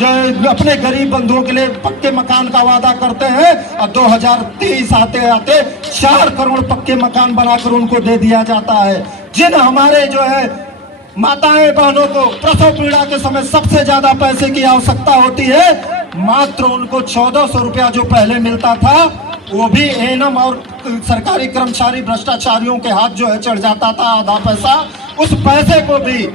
जो अपने गरीब बंधुओं के लिए पक्के मकान का वादा करते हैं और 2023 आते आते 4 करोड़ पक्के मकान बनाकर उनको दे दिया जाता है। जिन हमारे जो है माताएं बहनों को प्रसव पीड़ा के समय सबसे ज्यादा पैसे की आवश्यकता होती है, मात्र उनको 1400 रुपया जो पहले मिलता था वो भी एएनएम और सरकारी कर्मचारी भ्रष्टाचारियों के हाथ जो है चढ़ जाता था आधा पैसा। उस पैसे को भी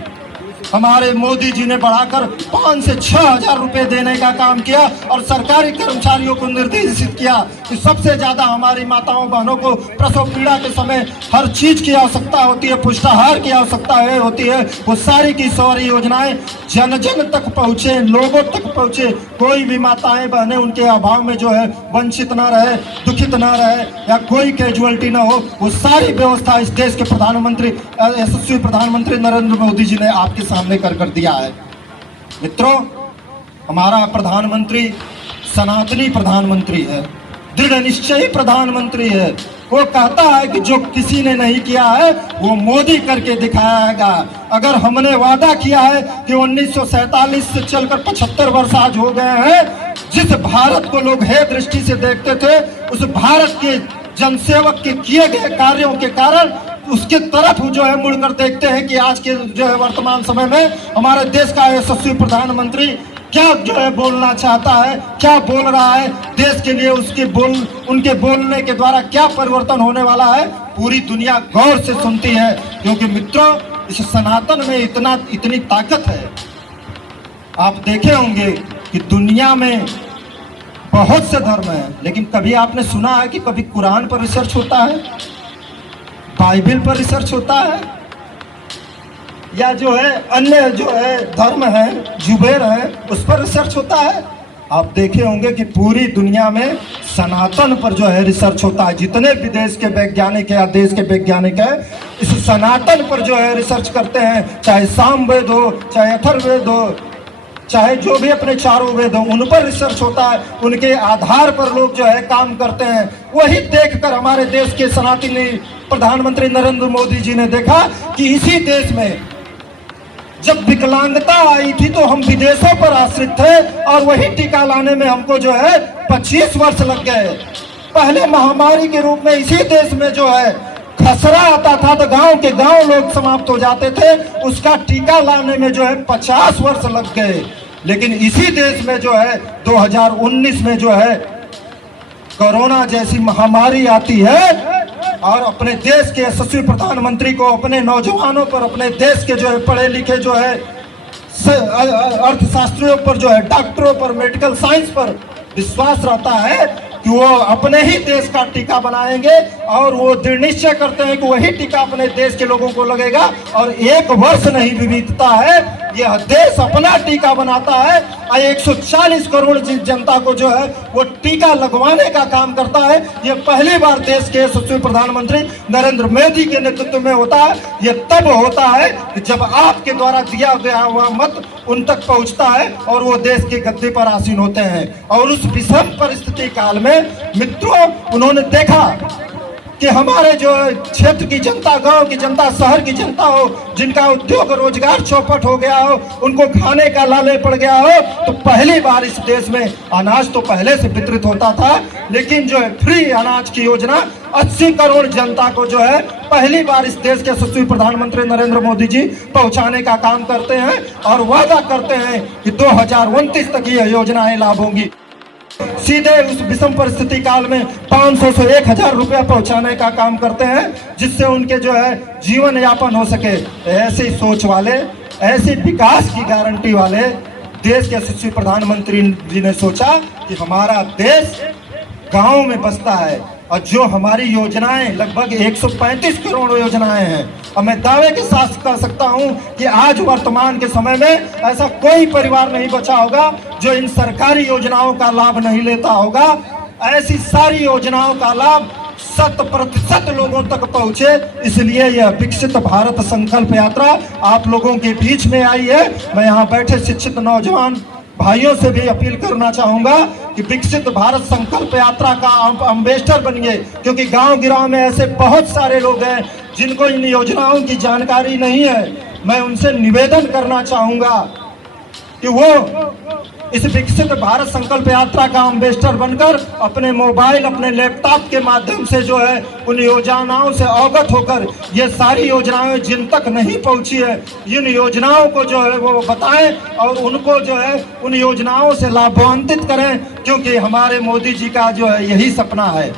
हमारे मोदी जी ने बढ़ाकर 5 से 6 हजार रुपए देने का काम किया और सरकारी कर्मचारियों को निर्देशित किया कि सबसे ज्यादा हमारी माताओं बहनों को प्रसव पीड़ा के समय हर चीज की आवश्यकता होती है, पुष्टाहार की आवश्यकता होती है, वो सारी की सारी योजनाएं जन जन तक पहुंचे, लोगों तक पहुंचे। कोई भी माताएं बहनें उनके अभाव में जो है वंचित ना रहे, दुखित ना रहे या कोई कैजुअलिटी ना हो, वो सारी व्यवस्था इस देश के प्रधानमंत्री यशस्वी प्रधानमंत्री नरेंद्र मोदी जी ने आपके सामने कर दिया है। मित्रों, हमारा प्रधानमंत्री सनातनी प्रधानमंत्री है, दृढ़ निश्चयी प्रधानमंत्री है। वो कहता है कि जो किसी ने नहीं किया है वो मोदी करके दिखाएगा। अगर हमने वादा किया है कि 1947 से चलकर 75 वर्ष आज हो गए हैं, जिस भारत को लोग हे दृष्टि से देखते थे, उस भारत के जनसेवक के किए गए कार्यों के कारण उसके तरफ जो है मुड़कर देखते हैं कि आज के जो है वर्तमान समय में हमारे देश का यशस्वी प्रधानमंत्री क्या जो है बोलना चाहता है, क्या बोल रहा है देश के लिए, उनके बोलने के द्वारा क्या परिवर्तन होने वाला है, पूरी दुनिया गौर से सुनती है। क्योंकि मित्रों, इस सनातन में इतनी ताकत है। आप देखे होंगे कि दुनिया में बहुत से धर्म है, लेकिन कभी आपने सुना है कि कभी कुरान पर रिसर्च होता है, बाइबल पर रिसर्च होता है, या जो है अन्य जो है धर्म है, जुबेर है, उस पर रिसर्च होता है? आप देखे होंगे कि पूरी दुनिया में सनातन पर जो है रिसर्च होता है। जितने भी देश के वैज्ञानिक या देश के वैज्ञानिक है, इस सनातन पर जो है रिसर्च करते हैं। चाहे सामवेद हो, चाहे अथर्ववेद हो, चाहे जो भी अपने चारों वेद हो, उन पर रिसर्च होता है। उनके आधार पर लोग जो है काम करते हैं। वही देखकर हमारे देश के सनातनी प्रधानमंत्री नरेंद्र मोदी जी ने देखा कि इसी देश में जब विकलांगता आई थी तो हम विदेशों पर आश्रित थे और वही टीका लाने में हमको जो है 25 वर्ष लग गए। पहले महामारी के रूप में इसी देश में जो है खसरा आता था तो गांव के गांव लोग समाप्त हो जाते थे, उसका टीका लाने में जो है 50 वर्ष लग गए। लेकिन इसी देश में जो है 2019 में जो है कोरोना जैसी महामारी आती है और अपने देश के यशस्वी प्रधानमंत्री को, अपने नौजवानों पर, अपने देश के जो है पढ़े लिखे जो है अर्थशास्त्रियों पर, जो है डॉक्टरों पर, मेडिकल साइंस पर विश्वास रहता है कि वो अपने ही देश का टीका बनाएंगे और वो दृढ़ निश्चय करते हैं कि वही टीका अपने देश के लोगों को लगेगा। और 1 वर्ष नहीं बीतता है, यह देश अपना टीका बनाता है और 140 करोड़ जनता को जो है वो टीका लगवाने का काम करता है। ये पहली बार देश के यशस्वी प्रधानमंत्री नरेंद्र मोदी के नेतृत्व में होता है। ये तब होता है जब आपके द्वारा दिया गया हुआ मत उन तक पहुंचता है और वो देश के गद्दे पर आसीन होते हैं। और उस विषम परिस्थिति काल में मित्रों, उन्होंने देखा कि हमारे जो क्षेत्र की जनता, गांव की जनता, शहर की जनता हो, जिनका उद्योग रोजगार चौपट हो गया हो, उनको खाने का लाले पड़ गया हो, तो पहली बार इस देश में अनाज तो पहले से वितरित होता था, लेकिन जो है फ्री अनाज की योजना 80 करोड़ जनता को जो है पहली बार इस देश के यशस्वी प्रधानमंत्री नरेंद्र मोदी जी पहुंचाने का काम करते हैं और वादा करते हैं कि 2029 तक ये योजनाएं लागू होंगी। सीधे उस विषम परिस्थिति काल में 500 से 1000 रुपया पहुंचाने का काम करते हैं, जिससे उनके जो है जीवन यापन हो सके। ऐसी सोच वाले, ऐसी विकास की गारंटी वाले देश के यशस्वी प्रधानमंत्री जी ने सोचा कि हमारा देश गांव में बसता है और जो हमारी योजनाएं लगभग 135 करोड़ योजनाएं हैं, और मैं दावे के साथ कह सकता हूं कि आज वर्तमान के समय में ऐसा कोई परिवार नहीं बचा होगा जो इन सरकारी योजनाओं का लाभ नहीं लेता होगा। ऐसी सारी योजनाओं का लाभ 100% लोगों तक पहुंचे, इसलिए यह विकसित भारत संकल्प यात्रा आप लोगों के बीच में आई है। मैं यहाँ बैठे शिक्षित नौजवान भाइयों से भी अपील करना चाहूंगा कि विकसित भारत संकल्प यात्रा का एम्बेसडर बनिए, क्योंकि गांव गिराव में ऐसे बहुत सारे लोग हैं जिनको इन योजनाओं की जानकारी नहीं है। मैं उनसे निवेदन करना चाहूंगा कि वो इस विकसित भारत संकल्प यात्रा का एम्बेसडर बनकर अपने मोबाइल, अपने लैपटॉप के माध्यम से जो है उन योजनाओं से अवगत होकर ये सारी योजनाएं जिन तक नहीं पहुंची है, इन योजनाओं को जो है वो बताएं और उनको जो है उन योजनाओं से लाभान्वित करें, क्योंकि हमारे मोदी जी का जो है यही सपना है।